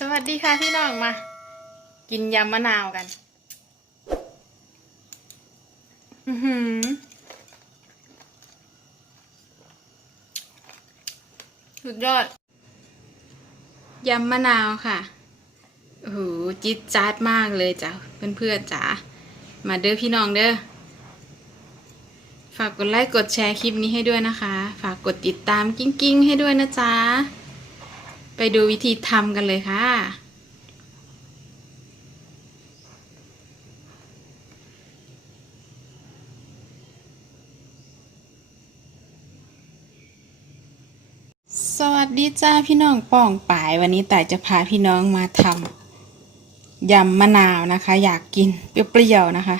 สวัสดีค่ะพี่น้องมา กินยำมะนาวกัน อือหือ สุดยอด ยำมะนาวค่ะโอ้โหจิ๊ดจ๊าดมากเลยจ้ะเพื่อนๆจ๋ามาเด้อพี่น้องเด้อฝากกดไลค์กดแชร์คลิปนี้ให้ด้วยนะคะ ฝากกดติดตามกิ้งๆ ให้ด้วยนะจ๊ะ ไปดูวิธีทำกันเลยค่ะ สวัสดีจ้าพี่น้องป้องป่ายวันนี้แต่จะพาพี่น้องมาทำยำมะนาวนะคะ อยากกินเปรี้ยวๆนะคะ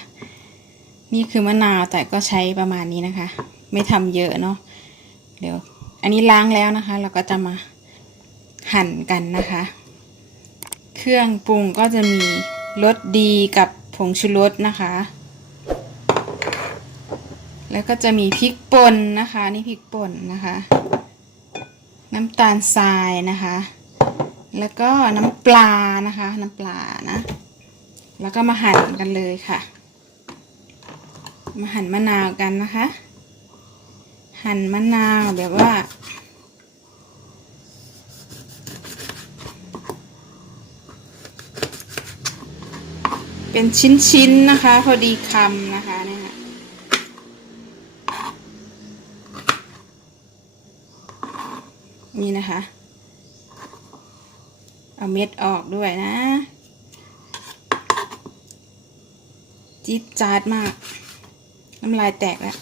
นี่คือมะนาวแต่ก็ใช้ประมาณนี้นะคะ ไม่ทำเยอะเนาะเดี๋ยว อันนี้ล้างแล้วนะคะ เราก็จะมา หั่นกันนะคะ เครื่องปรุงก็จะมีรสดีกับผงชูรสนะคะ แล้วก็จะมีพริกป่นนะคะ นี่พริกป่นนะคะ น้ำตาลทรายนะคะ แล้วก็น้ำปลานะคะ น้ำปลานะ แล้วก็มาหั่นกันเลยค่ะ มาหั่นมะนาวกันนะคะ หั่นมะนาวแบบว่า เป็นชิ้นๆนะคะ พอดีคำนะคะเนี่ยค่ะนี่นะคะ เอาเม็ดออกด้วยนะจี๊ดจาดมาก น้ำลายแตกแล้ว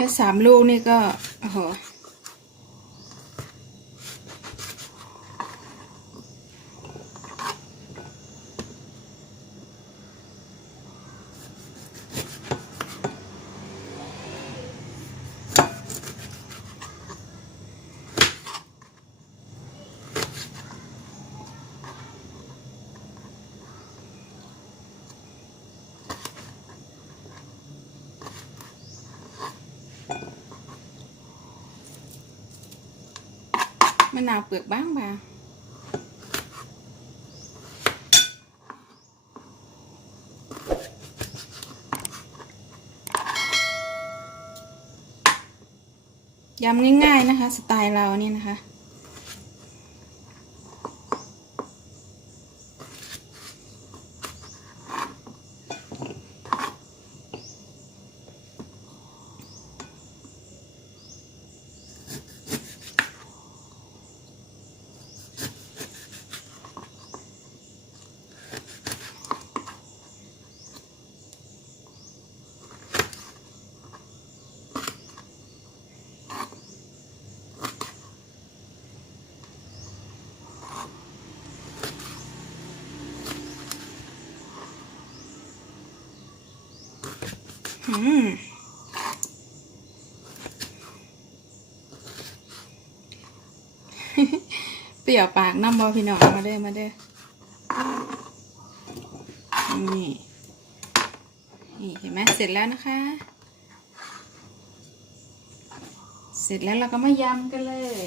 แค่สามลูกนี่ก็โอ้โห มะนาวเปลือกบ้างบางยำง่ายๆนะคะ สไตล์เราเนี่ยนะคะ เปรี้ยวปากน้ำบอพี่น้องมาเด้อมาเด้อนี่ นี่เห็นไหมเสร็จแล้วนะคะ เสร็จแล้วเราก็มายำกันเลย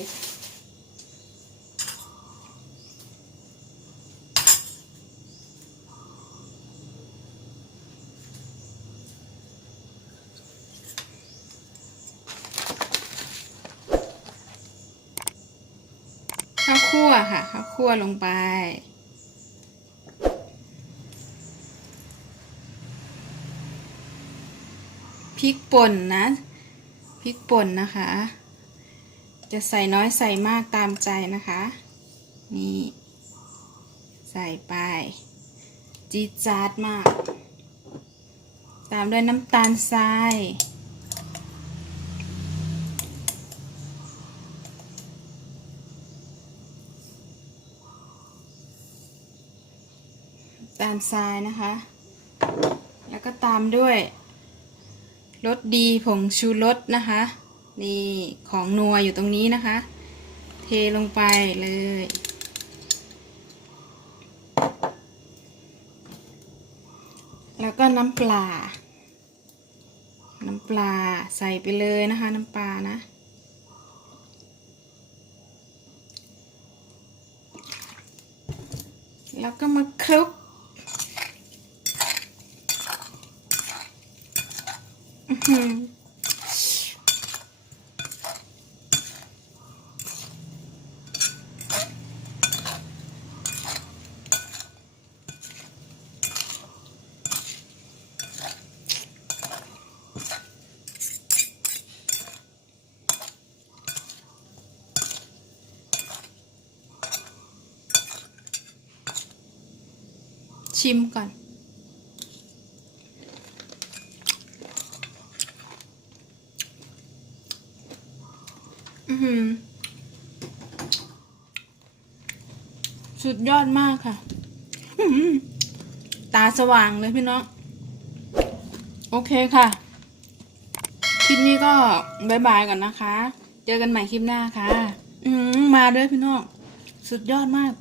คั่วค่ะข้าวคั่วลงไป พริกป่นนะ พริกป่นนะคะ จะใส่น้อยใส่มากตามใจนะคะ นี่ ใส่ไป จีดจาดมาก ตามด้วยน้ำตาลทราย ตามทรายนะคะ แล้วก็ตามด้วยรสดีผงชูรสนะคะ นี่ของนัวอยู่ตรงนี้นะคะ เทลงไปเลย แล้วก็น้ำปลา น้ำปลาใส่ไปเลยนะคะน้ำปลานะแล้วก็มาคลุกอื้อหือ ชิมก่อน อือหือ สุดยอดมากค่ะ ตาสว่างเลยพี่น้อง โอเคค่ะ คลิปนี้ก็บายบายก่อนนะคะ เจอกันใหม่คลิปหน้าค่ะ อืมมาด้วยพี่น้อง สุดยอดมาก